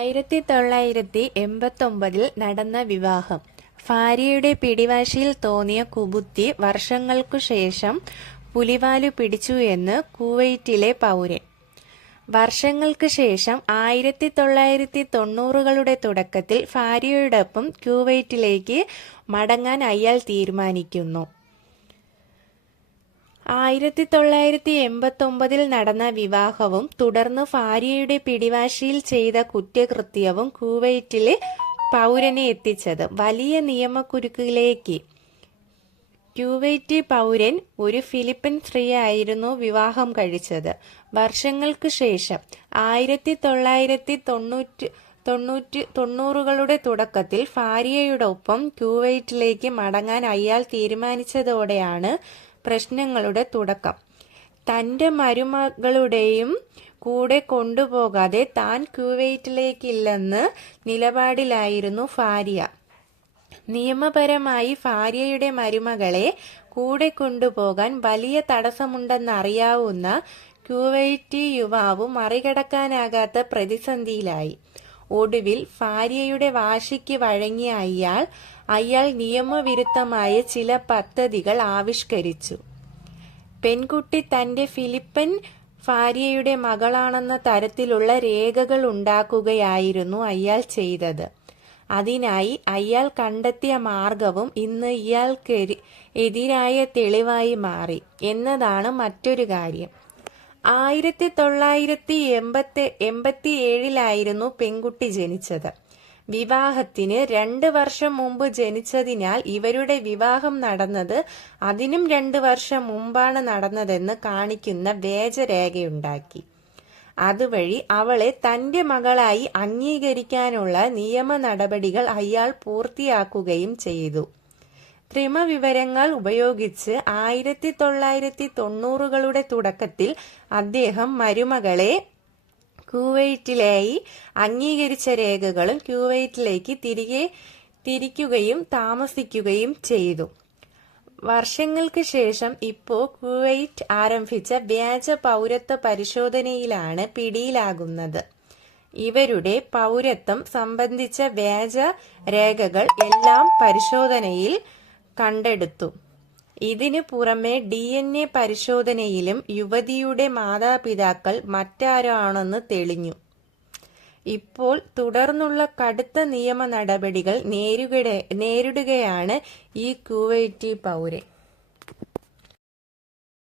ആയിരത്തി തൊള്ളായിരത്തി എൺപത്തൊമ്പതിൽ നടന്ന വിവാഹം. ഭാര്യയുടെ പിടിവാശിയിൽ തോന്നിയ കുബുത്തി വർഷങ്ങൾക്കു ശേഷം പുലിവാലു പിടിച്ചു എന്ന് കുവൈറ്റിലെ പൗരൻ. വർഷങ്ങൾക്ക് ശേഷം ആയിരത്തി തൊള്ളായിരത്തി തൊണ്ണൂറുകളുടെ തുടക്കത്തിൽ ഭാര്യയോടൊപ്പം കുവൈറ്റിലേക്ക് മടങ്ങാൻ അയാൾ തീരുമാനിക്കുന്നു. ആയിരത്തി തൊള്ളായിരത്തി എൺപത്തൊമ്പതിൽ നടന്ന വിവാഹവും തുടർന്ന് ഭാര്യയുടെ പിടിവാശിയിൽ ചെയ്ത കുറ്റകൃത്യവും കുവൈറ്റിലെ പൗരനെ എത്തിച്ചത് വലിയ നിയമക്കുരുക്കിലേക്ക്. ക്യൂവൈറ്റി പൗരൻ ഒരു ഫിലിപ്പീൻ സ്ത്രീയായിരുന്നു വിവാഹം കഴിച്ചത്. വർഷങ്ങൾക്ക് ശേഷം ആയിരത്തി തൊള്ളായിരത്തി തൊണ്ണൂറ്റി തൊണ്ണൂറ്റി തൊണ്ണൂറുകളുടെ തുടക്കത്തിൽ ഭാര്യയുടെ ഒപ്പം ക്യൂവൈറ്റിലേക്ക് മടങ്ങാൻ അയാൾ തീരുമാനിച്ചതോടെയാണ് പ്രശ്നങ്ങളുടെ തുടക്കം. തന്റെ മരുമകളുടെയും കൂടെ കൊണ്ടുപോകാതെ താൻ കുവൈറ്റിലേക്കില്ലെന്ന നിലപാടിലായിരുന്നു ഫാരിയ നിയമപരമായി ഫാരിയയുടെ മരുമകളെ കൂടെ കൊണ്ടുപോകാൻ വലിയ തടസ്സമുണ്ടെന്നറിയാവുന്ന കുവൈറ്റി യുവാവ് മറികടക്കാനാകാത്ത പ്രതിസന്ധിയിലായി. ഒടുവിൽ ഭാര്യയുടെ വാശിക്ക് വഴങ്ങിയ അയാൾ അയാൾ നിയമവിരുദ്ധമായ ചില പദ്ധതികൾ ആവിഷ്കരിച്ചു. പെൺകുട്ടി തന്റെ ഫിലിപ്പൻ ഭാര്യയുടെ മകളാണെന്ന തരത്തിലുള്ള രേഖകൾ ഉണ്ടാക്കുകയായിരുന്നു അയാൾ ചെയ്തത്. അതിനായി അയാൾ കണ്ടെത്തിയ മാർഗവും ഇന്ന് ഇയാൾക്കെതിരായ തെളിവായി മാറി എന്നതാണ് മറ്റൊരു കാര്യം. ആയിരത്തി തൊള്ളായിരത്തി എൺപത്തി എൺപത്തി ഏഴിലായിരുന്നു പെൺകുട്ടി ജനിച്ചത്. വിവാഹത്തിന് രണ്ട് വർഷം മുമ്പ് ജനിച്ചതിനാൽ ഇവരുടെ വിവാഹം നടന്നത് അതിനും രണ്ട് വർഷം മുമ്പാണ് നടന്നതെന്ന് കാണിക്കുന്ന വേജരേഖയുണ്ടാക്കി അതുവഴി അവളെ തന്റെ മകളായി അംഗീകരിക്കാനുള്ള നിയമ നടപടികൾ അയാൾ പൂർത്തിയാക്കുകയും ചെയ്തു. കൃമവിവരങ്ങൾ ഉപയോഗിച്ച് ആയിരത്തി തൊള്ളായിരത്തി തൊണ്ണൂറുകളുടെ തുടക്കത്തിൽ അദ്ദേഹം മരുമകളെ കുവൈറ്റിലായി അംഗീകരിച്ച രേഖകളും തിരികെ തിരിക്കുകയും താമസിക്കുകയും ചെയ്തു. വർഷങ്ങൾക്ക് ശേഷം ഇപ്പോ കുവൈറ്റ് ആരംഭിച്ച വ്യാജ പൗരത്വ പരിശോധനയിലാണ് പിടിയിലാകുന്നത്. ഇവരുടെ പൗരത്വം സംബന്ധിച്ച വ്യാജ രേഖകൾ എല്ലാം പരിശോധനയിൽ കണ്ടെടുത്തു. ഇതിനു പുറമെ ഡി എൻ എ പരിശോധനയിലും യുവതിയുടെ മാതാപിതാക്കൾ മറ്റാരാണെന്ന് തെളിഞ്ഞു. ഇപ്പോൾ തുടർന്നുള്ള കടുത്ത നിയമ നടപടികൾ നേരിടുകയാണ് ഈ കുവൈറ്റി പൗരൻ.